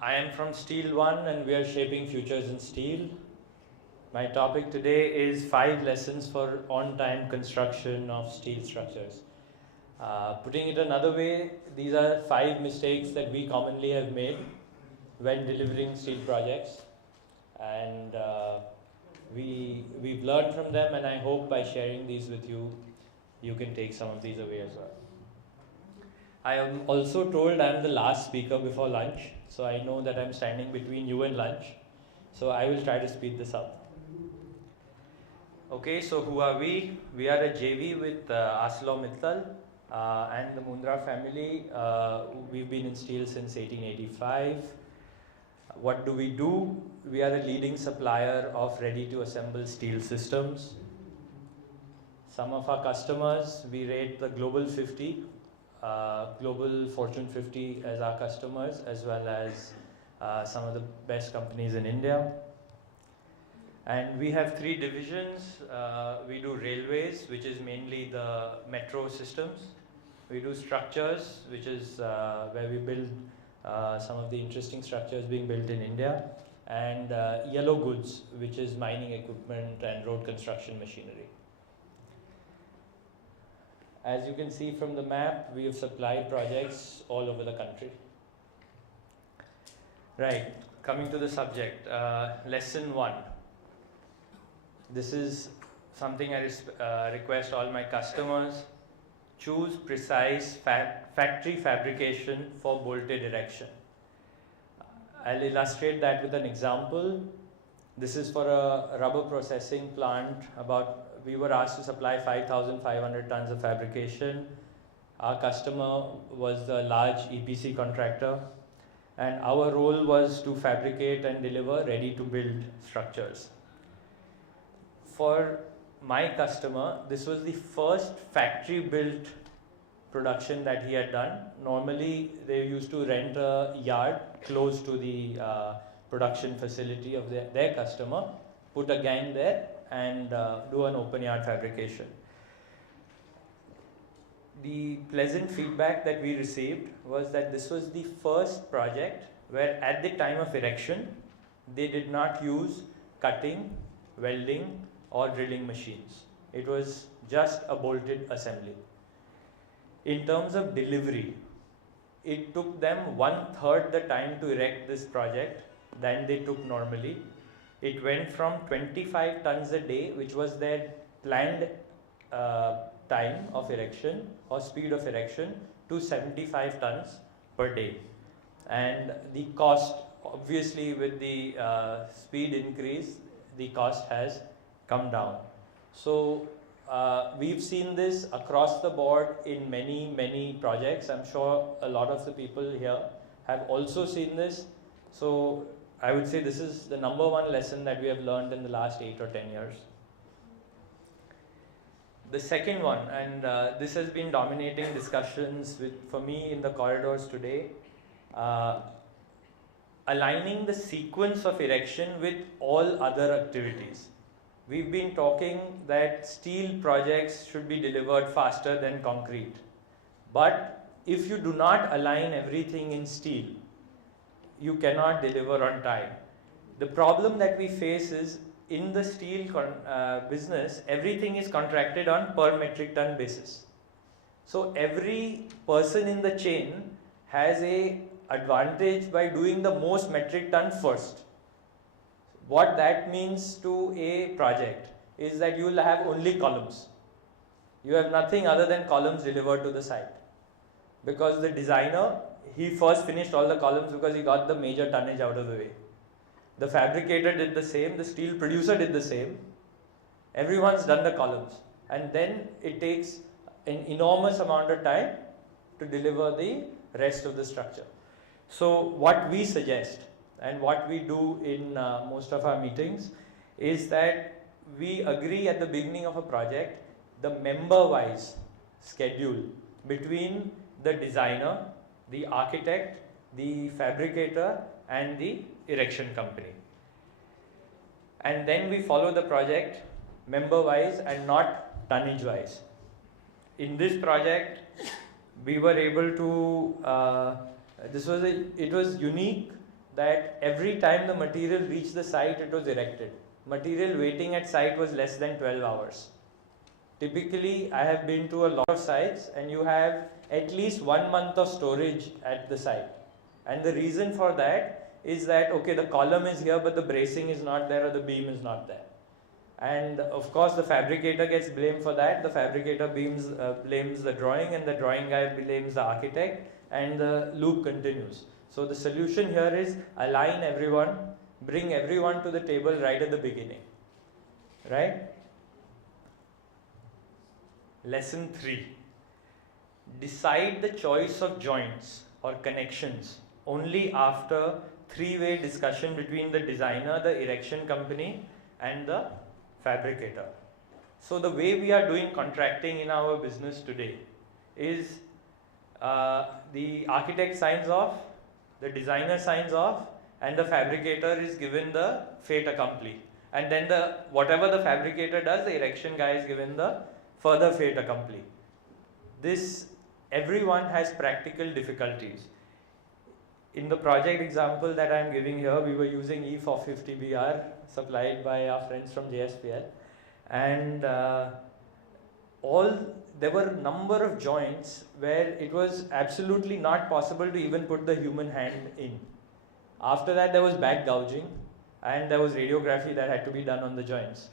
I am from Steel One and we are shaping futures in steel. My topic today is 5 lessons for on-time construction of steel structures. Putting it another way, these are 5 mistakes that we commonly have made when delivering steel projects, and we've learned from them, and I hope by sharing these with you, you can take some of these away as well. I am also told I am the last speaker before lunch, so I know that I'm standing between you and lunch, so I will try to speed this up. Okay, so who are we? We are a JV with ArcelorMittal and the MOONDHRA family. We've been in steel since 1885. What do we do? We are a leading supplier of ready-to-assemble steel systems. Some of our customers, we rate the Global 50, Global Fortune 50 as our customers, as well as some of the best companies in India. And we have 3 divisions. We do railways, which is mainly the metro systems. We do structures, which is where we build some of the interesting structures being built in India. And yellow goods, which is mining equipment and road construction machinery. As you can see from the map, we have supplied projects all over the country. Right, coming to the subject, lesson 1. This is something I request all my customers: choose precise factory fabrication for bolted erection. I'll illustrate that with an example. This is for a rubber processing plant. We were asked to supply 5,500 tons of fabrication. Our customer was the large EPC contractor, and our role was to fabricate and deliver ready-to-build structures. For my customer, this was the first factory-built production that he had done. Normally, they used to rent a yard close to the production facility of their customer, put a gang there, and do an open yard fabrication. The pleasant feedback that we received was that this was the first project where, at the time of erection, they did not use cutting, welding, or drilling machines. It was just a bolted assembly. In terms of delivery, it took them 1/3 the time to erect this project than they took normally. It went from 25 tons a day, which was their planned time of erection or speed of erection, to 75 tons per day. And the cost, obviously with the speed increase, the cost has come down. So we've seen this across the board in many projects. I'm sure a lot of the people here have also seen this. So I would say this is the #1 lesson that we have learned in the last 8 or 10 years. The second one, and this has been dominating discussions for me in the corridors today, aligning the sequence of erection with all other activities. We've been talking that steel projects should be delivered faster than concrete. But if you do not align everything in steel, you cannot deliver on time. The problem that we face is, in the steel business, everything is contracted on per metric ton basis. So every person in the chain has a advantage by doing the most metric ton first. What that means to a project is that you will have only columns. You have nothing other than columns delivered to the site. Because the designer, he first finished all the columns because he got the major tonnage out of the way. The fabricator did the same, the steel producer did the same. Everyone's done the columns. And then it takes an enormous amount of time to deliver the rest of the structure. So what we suggest, and what we do in most of our meetings, is that we agree at the beginning of a project the member-wise schedule between the designer, the architect, the fabricator, and the erection company. And then we follow the project member-wise and not tonnage-wise. In this project, we were able to, it was unique. that every time the material reached the site, it was erected. Material waiting at site was less than 12 hours. Typically, I have been to a lot of sites and you have at least 1 month of storage at the site. And the reason for that is that, okay, the column is here, but the bracing is not there or the beam is not there. And of course, the fabricator gets blamed for that. The fabricator blames the drawing, and the drawing guy blames the architect, and the loop continues. So the solution here is align everyone, bring everyone to the table right at the beginning. Right? Lesson 3. Decide the choice of joints or connections only after three-way discussion between the designer, the erection company, and the fabricator. So the way we are doing contracting in our business today is the architect signs off, the designer signs off, and the fabricator is given the fait accompli. And then whatever the fabricator does, the erection guy is given the further fait accompli. Everyone has practical difficulties. In the project example that I am giving here, we were using E450BR supplied by our friends from JSPL, and there were a number of joints where it was absolutely not possible to even put the human hand in. After that, there was back gouging and there was radiography that had to be done on the joints.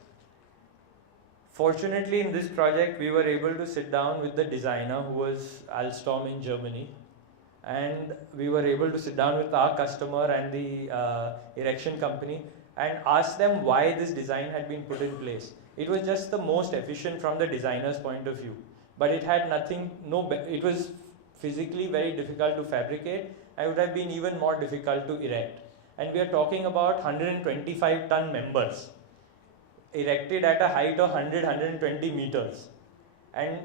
Fortunately, in this project, we were able to sit down with the designer, who was Alstom in Germany, and we were able to sit down with our customer and the erection company and ask them why this design had been put in place. It was just the most efficient from the designer's point of view, but it had it was physically very difficult to fabricate. It would have been even more difficult to erect. And we are talking about 125-ton members erected at a height of 100-120 meters. And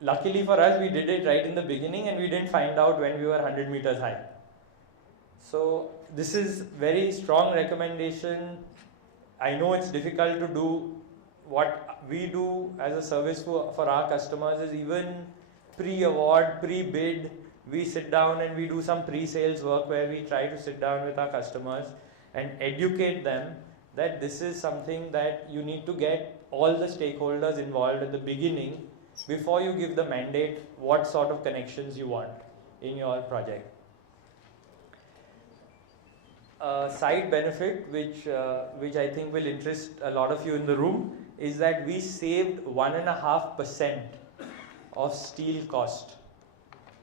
luckily for us, we did it right in the beginning and we didn't find out when we were 100 meters high. So this is very strong recommendation. I know it's difficult to do. What we do as a service for our customers is even pre-award, pre-bid, we sit down and we do some pre-sales work where we try to sit down with our customers and educate them that this is something that you need to get all the stakeholders involved at the beginning before you give the mandate what sort of connections you want in your project. Side benefit which I think will interest a lot of you in the room is that we saved 1.5% of steel cost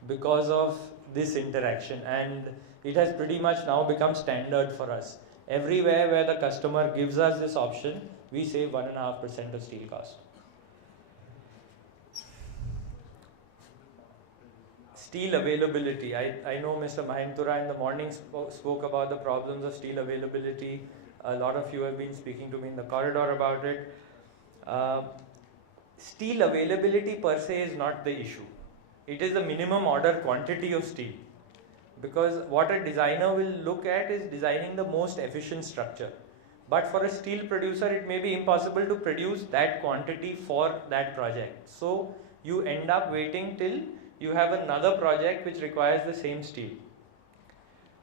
because of this interaction, and it has pretty much now become standard for us. Everywhere where the customer gives us this option, we save 1.5% of steel cost. Steel availability. I know Mr. Mahentura in the morning spoke about the problems of steel availability. A lot of you have been speaking to me in the corridor about it. Steel availability per se is not the issue. It is the minimum order quantity of steel. Because what a designer will look at is designing the most efficient structure. But for a steel producer, it may be impossible to produce that quantity for that project. So you end up waiting till you have another project which requires the same steel.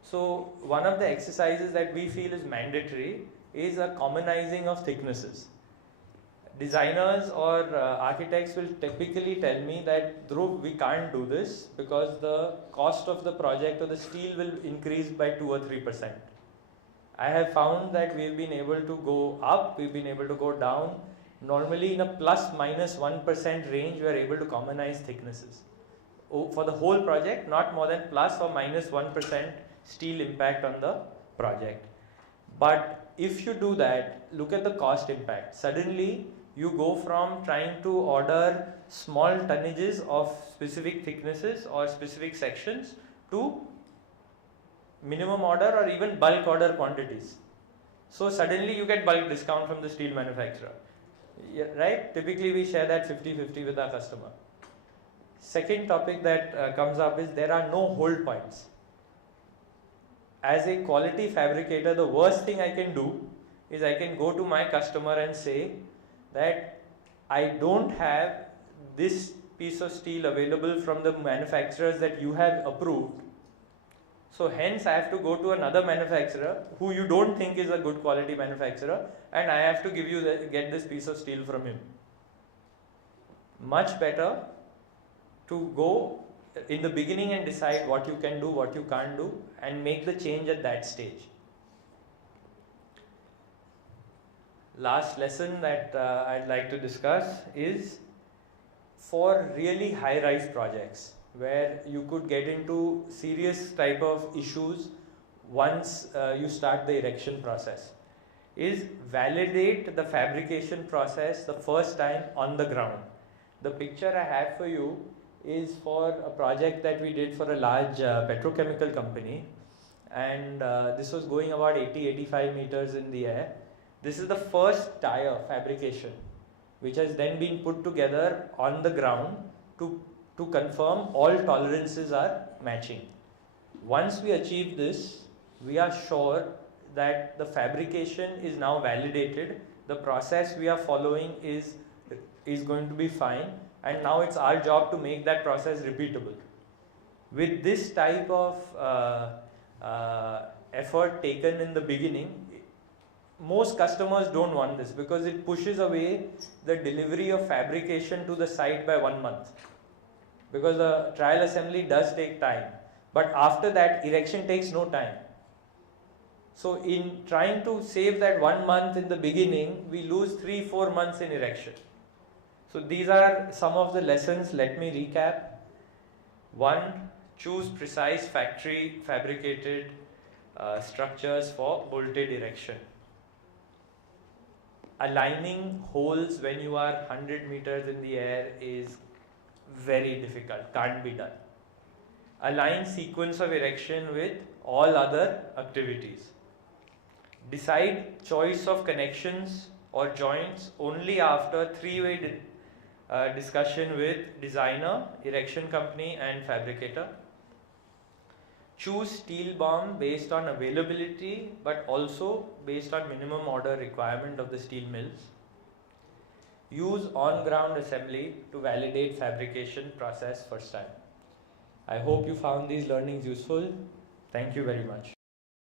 So one of the exercises that we feel is mandatory is a commonizing of thicknesses. Designers or architects will typically tell me that, Dhruv, we can't do this because the cost of the project or the steel will increase by 2 or 3%. I have found that we've been able to go up, we've been able to go down. Normally in a plus minus 1% range, we are able to commonize thicknesses. For the whole project, not more than plus or minus 1% steel impact on the project. But if you do that, look at the cost impact. Suddenly, you go from trying to order small tonnages of specific thicknesses or specific sections to minimum order or even bulk order quantities. So suddenly you get bulk discount from the steel manufacturer. Yeah, right? Typically we share that 50-50 with our customer. Second topic that comes up is there are no hold points. As a quality fabricator, the worst thing I can do is I can go to my customer and say that I don't have this piece of steel available from the manufacturers that you have approved. So hence I have to go to another manufacturer who you don't think is a good quality manufacturer, and I have to get this piece of steel from him. Much better to go in the beginning and decide what you can do, what you can't do, and make the change at that stage. Last lesson that I'd like to discuss is for really high-rise projects where you could get into serious type of issues once you start the erection process, is validate the fabrication process the first time on the ground. The picture I have for you is for a project that we did for a large petrochemical company, and this was going about 80-85 meters in the air. This is the first tire fabrication which has then been put together on the ground to confirm all tolerances are matching. Once we achieve this, we are sure that the fabrication is now validated, the process we are following is going to be fine, and now it's our job to make that process repeatable. With this type of effort taken in the beginning, most customers don't want this because it pushes away the delivery of fabrication to the site by 1 month, because the trial assembly does take time, but after that erection takes no time. So in trying to save that 1 month in the beginning, we lose 3-4 months in erection. So these are some of the lessons. Let me recap. 1. Choose precise factory fabricated structures for bolted erection. Aligning holes when you are 100 meters in the air is very difficult, can't be done. Align sequence of erection with all other activities. Decide choice of connections or joints only after three-way discussion with designer, erection company and fabricator. Choose steel bomb based on availability but also based on minimum order requirement of the steel mills. Use on-ground assembly to validate fabrication process first time. I hope you found these learnings useful. Thank you very much.